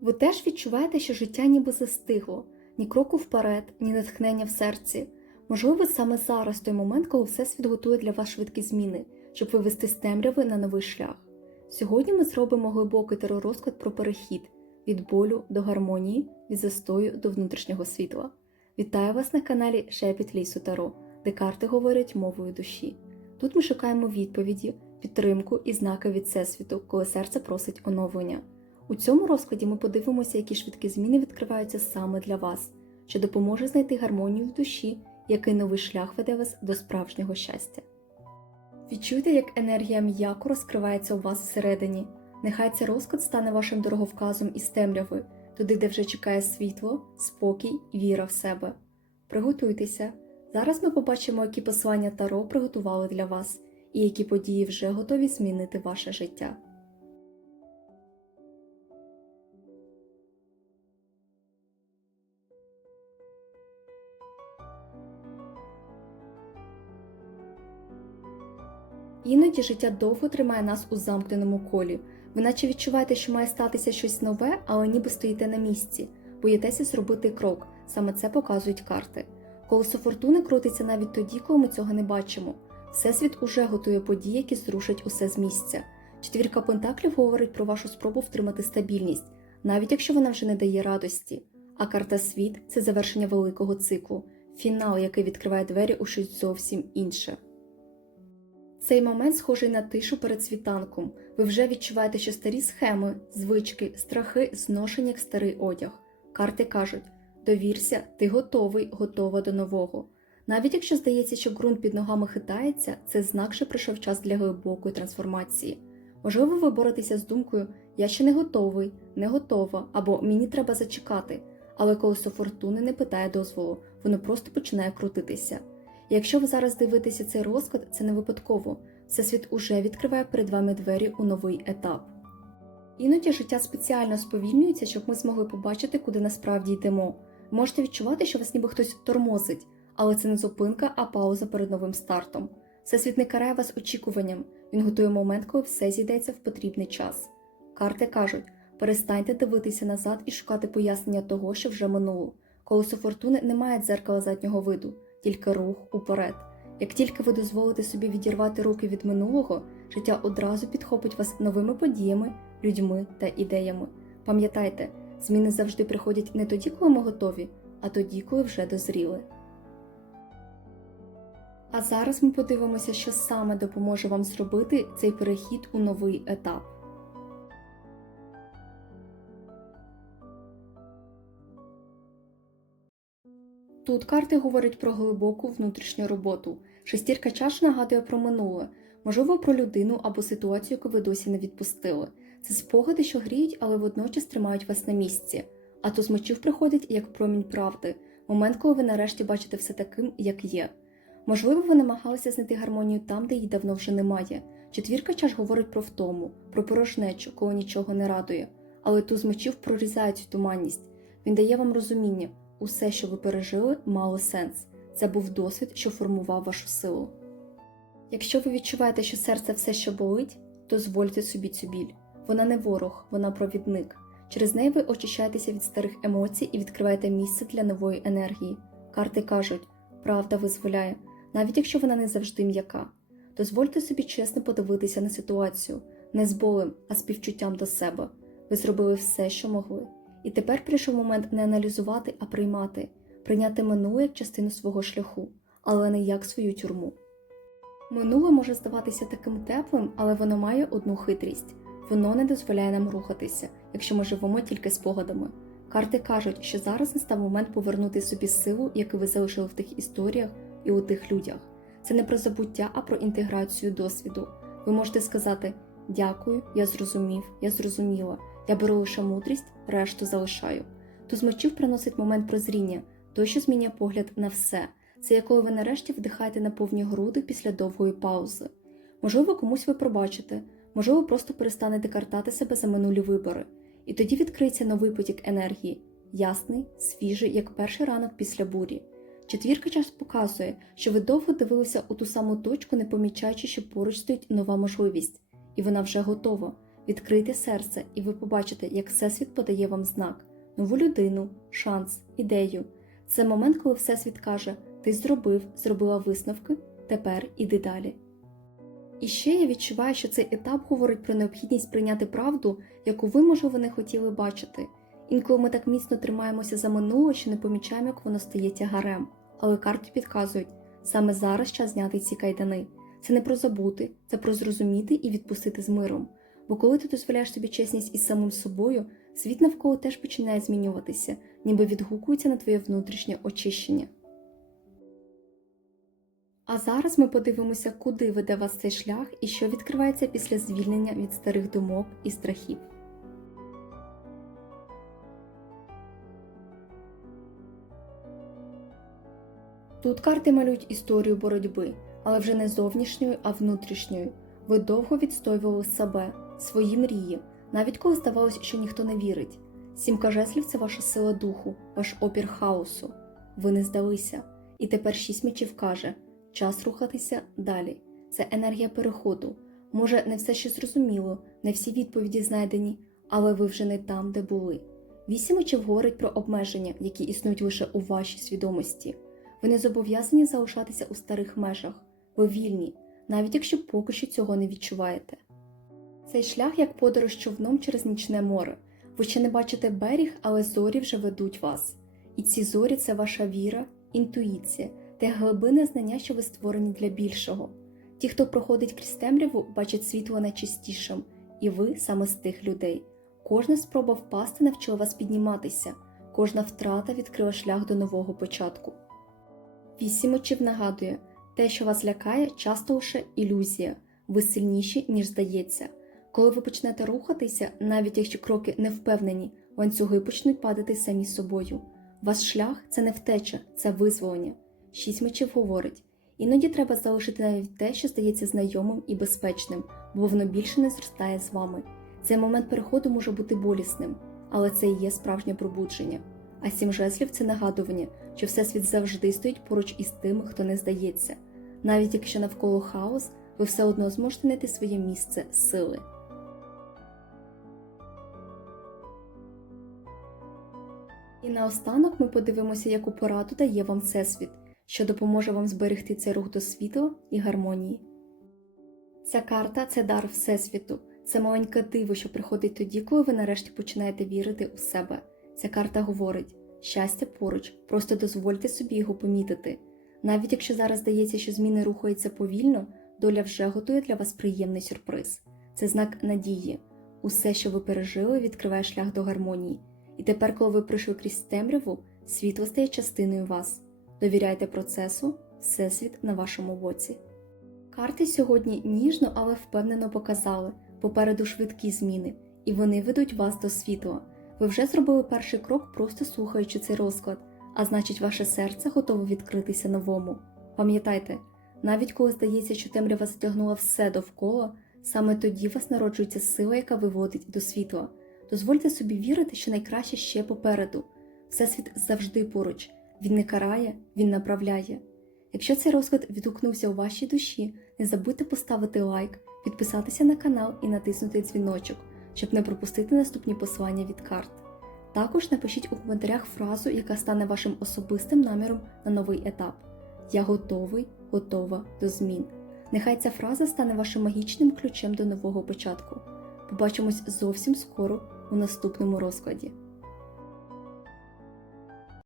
Ви теж відчуваєте, що життя ніби застигло, ні кроку вперед, ні натхнення в серці. Можливо, саме зараз той момент, коли Всесвіт готує для вас швидкі зміни, щоб вивести з темряви на новий шлях. Сьогодні ми зробимо глибокий теророзклад про перехід від болю до гармонії, від застою до внутрішнього світла. Вітаю вас на каналі Шепіт Лісу Таро, де карти говорять мовою душі. Тут ми шукаємо відповіді, підтримку і знаки від Всесвіту, коли серце просить оновлення. У цьому розкладі ми подивимося, які швидкі зміни відкриваються саме для вас, що допоможе знайти гармонію в душі, який новий шлях веде вас до справжнього щастя. Відчуйте, як енергія м'яко розкривається у вас всередині. Нехай цей розклад стане вашим дороговказом із темряви, туди, де вже чекає світло, спокій і віра в себе. Приготуйтеся. Зараз ми побачимо, які послання Таро приготували для вас, і які події вже готові змінити ваше життя. Іноді життя довго тримає нас у замкненому колі. Ви наче відчуваєте, що має статися щось нове, але ніби стоїте на місці, боїтеся зробити крок. Саме це показують карти. Колесо фортуни крутиться навіть тоді, коли ми цього не бачимо. Всесвіт уже готує події, які зрушать усе з місця. Четвірка пентаклів говорить про вашу спробу втримати стабільність, навіть якщо вона вже не дає радості. А карта світ це завершення великого циклу, фінал, який відкриває двері у щось зовсім інше. Цей момент схожий на тишу перед світанком. Ви вже відчуваєте, що старі схеми, звички, страхи зношені як старий одяг. Карти кажуть: довірся, ти готовий, готова до нового. Навіть якщо здається, що ґрунт під ногами хитається, це знак, що прийшов час для глибокої трансформації. Можливо, ви боретеся з думкою Я ще не готовий, не готова або мені треба зачекати, але колесо фортуни не питає дозволу, воно просто починає крутитися. Якщо ви зараз дивитеся цей розклад, це не випадково. Всесвіт уже відкриває перед вами двері у новий етап. Іноді життя спеціально сповільнюється, щоб ми змогли побачити, куди насправді йдемо. Можете відчувати, що вас ніби хтось тормозить, але це не зупинка, а пауза перед новим стартом. Всесвіт не карає вас очікуванням, він готує момент, коли все зійдеться в потрібний час. Карти кажуть: перестаньте дивитися назад і шукати пояснення того, що вже минуло. Колесо фортуни не має дзеркала заднього виду тільки рух уперед. Як тільки ви дозволите собі відірвати руки від минулого, життя одразу підхопить вас новими подіями, людьми та ідеями. Пам'ятайте, зміни завжди приходять не тоді, коли ми готові, а тоді, коли вже дозріли. А зараз ми подивимося, що саме допоможе вам зробити цей перехід у новий етап. Тут карти говорять про глибоку внутрішню роботу. Шестірка чаш нагадує про минуле, можливо, про людину або ситуацію, яку ви досі не відпустили. Це спогади, що гріють, але водночас тримають вас на місці. А то з мечів приходить як промінь правди, момент, коли ви нарешті бачите все таким, як є. Можливо, ви намагалися знайти гармонію там, де її давно вже немає. Четвірка чаш говорить про втому, про порожнечу, коли нічого не радує. Але туз мечів прорізає цю туманність. Він дає вам розуміння. Усе, що ви пережили, мало сенс. Це був досвід, що формував вашу силу. Якщо ви відчуваєте, що серце все ще болить, дозвольте собі цю біль. Вона не ворог, вона провідник. Через неї ви очищаєтеся від старих емоцій і відкриваєте місце для нової енергії. Карти кажуть, правда визволяє, навіть якщо вона не завжди м'яка. Дозвольте собі чесно подивитися на ситуацію, не з болем, а з співчуттям до себе. Ви зробили все, що могли. І тепер прийшов момент не аналізувати, а приймати, прийняти минуле як частину свого шляху, але не як свою тюрму. Минуле може здаватися таким теплим, але воно має одну хитрість воно не дозволяє нам рухатися, якщо ми живемо тільки спогадами. Карти кажуть, що зараз настав момент повернути собі силу, яку ви залишили в тих історіях і у тих людях. Це не про забуття, а про інтеграцію досвіду. Ви можете сказати Дякую, я зрозумів, я зрозуміла. Я беру лише мудрість, решту залишаю. Туз мечів приносить момент прозріння, той, що змінює погляд на все. Це як коли ви нарешті вдихаєте на повні груди після довгої паузи. Можливо, комусь ви пробачите, можливо, просто перестанете картати себе за минулі вибори, і тоді відкриється новий потік енергії, ясний, свіжий, як перший ранок після бурі. Четвірка час показує, що ви довго дивилися у ту саму точку, не помічаючи, що поруч стоїть нова можливість, і вона вже готова. Відкрийте серце, і ви побачите, як Всесвіт подає вам знак, нову людину, шанс, ідею. Це момент, коли Всесвіт каже: Ти зробив, зробила висновки, тепер іди далі. І ще я відчуваю, що цей етап говорить про необхідність прийняти правду, яку ви, можливо, не хотіли бачити. Інколи ми так міцно тримаємося за минуле, що не помічаємо, як воно стає тягарем. Але карти підказують, саме зараз час зняти ці кайдани. Це не про забути, це про зрозуміти і відпустити з миром. Бо коли ти дозволяєш собі чесність із самим собою, світ навколо теж починає змінюватися, ніби відгукується на твоє внутрішнє очищення. А зараз ми подивимося, куди веде вас цей шлях і що відкривається після звільнення від старих думок і страхів. Тут карти малюють історію боротьби, але вже не зовнішньою, а внутрішньою. Ви довго відстоювали себе, свої мрії, навіть коли здавалось, що ніхто не вірить. Сімка жезлів це ваша сила духу, ваш опір хаосу. Ви не здалися. І тепер шість мечів каже: час рухатися далі. Це енергія переходу. Може, не все ще зрозуміло, не всі відповіді знайдені, але ви вже не там, де були. Вісім мечів говорить про обмеження, які існують лише у вашій свідомості. Ви не зобов'язані залишатися у старих межах. Ви вільні, навіть якщо поки що цього не відчуваєте. Цей шлях як подорож човном через нічне море. Ви ще не бачите берег, але зорі вже ведуть вас. І ці зорі це ваша віра, інтуїція, те глибинне знання, що ви створені для більшого. Ті, хто проходить крізь темряву, бачать світло найчистішим, і ви саме з тих людей. Кожна спроба впасти навчила вас підніматися, кожна втрата відкрила шлях до нового початку. Вісім очів нагадує, те, що вас лякає, часто лише ілюзія, ви сильніші, ніж здається. Коли ви почнете рухатися, навіть якщо кроки не впевнені, ланцюги почнуть падати самі з собою. Ваш шлях це не втеча, це визволення. Шість мечів говорить: іноді треба залишити навіть те, що здається знайомим і безпечним, бо воно більше не зростає з вами. Цей момент переходу може бути болісним, але це і є справжнє пробудження. А сім жезлів це нагадування, що Всесвіт завжди стоїть поруч із тими, хто не здається. Навіть якщо навколо хаос, ви все одно зможете знайти своє місце сили. І наостанок ми подивимося, яку пораду дає вам Всесвіт, що допоможе вам зберегти цей рух до світла і гармонії. Ця карта це дар Всесвіту, це маленьке диво, що приходить тоді, коли ви нарешті починаєте вірити у себе. Ця карта говорить: щастя поруч, просто дозвольте собі його помітити. Навіть якщо зараз здається, що зміни рухаються повільно, доля вже готує для вас приємний сюрприз. Це знак надії. Усе, що ви пережили, відкриває шлях до гармонії. І тепер, коли ви пройшли крізь темряву, світло стає частиною вас. Довіряйте процесу, всесвіт на вашому боці. Карти сьогодні ніжно, але впевнено показали попереду швидкі зміни, і вони ведуть вас до світла. Ви вже зробили перший крок, просто слухаючи цей розклад, а значить, ваше серце готове відкритися новому. Пам'ятайте, навіть коли здається, що темрява затягнула все довкола, саме тоді вас народжується сила, яка виводить до світла. Дозвольте собі вірити, що найкраще ще попереду. Всесвіт завжди поруч, він не карає, він направляє. Якщо цей розклад відгукнувся у вашій душі, не забудьте поставити лайк, підписатися на канал і натиснути дзвіночок, щоб не пропустити наступні посилання від карт. Також напишіть у коментарях фразу, яка стане вашим особистим наміром на новий етап. Я готовий, готова до змін. Нехай ця фраза стане вашим магічним ключем до нового початку. Побачимось зовсім скоро у наступному розкладі.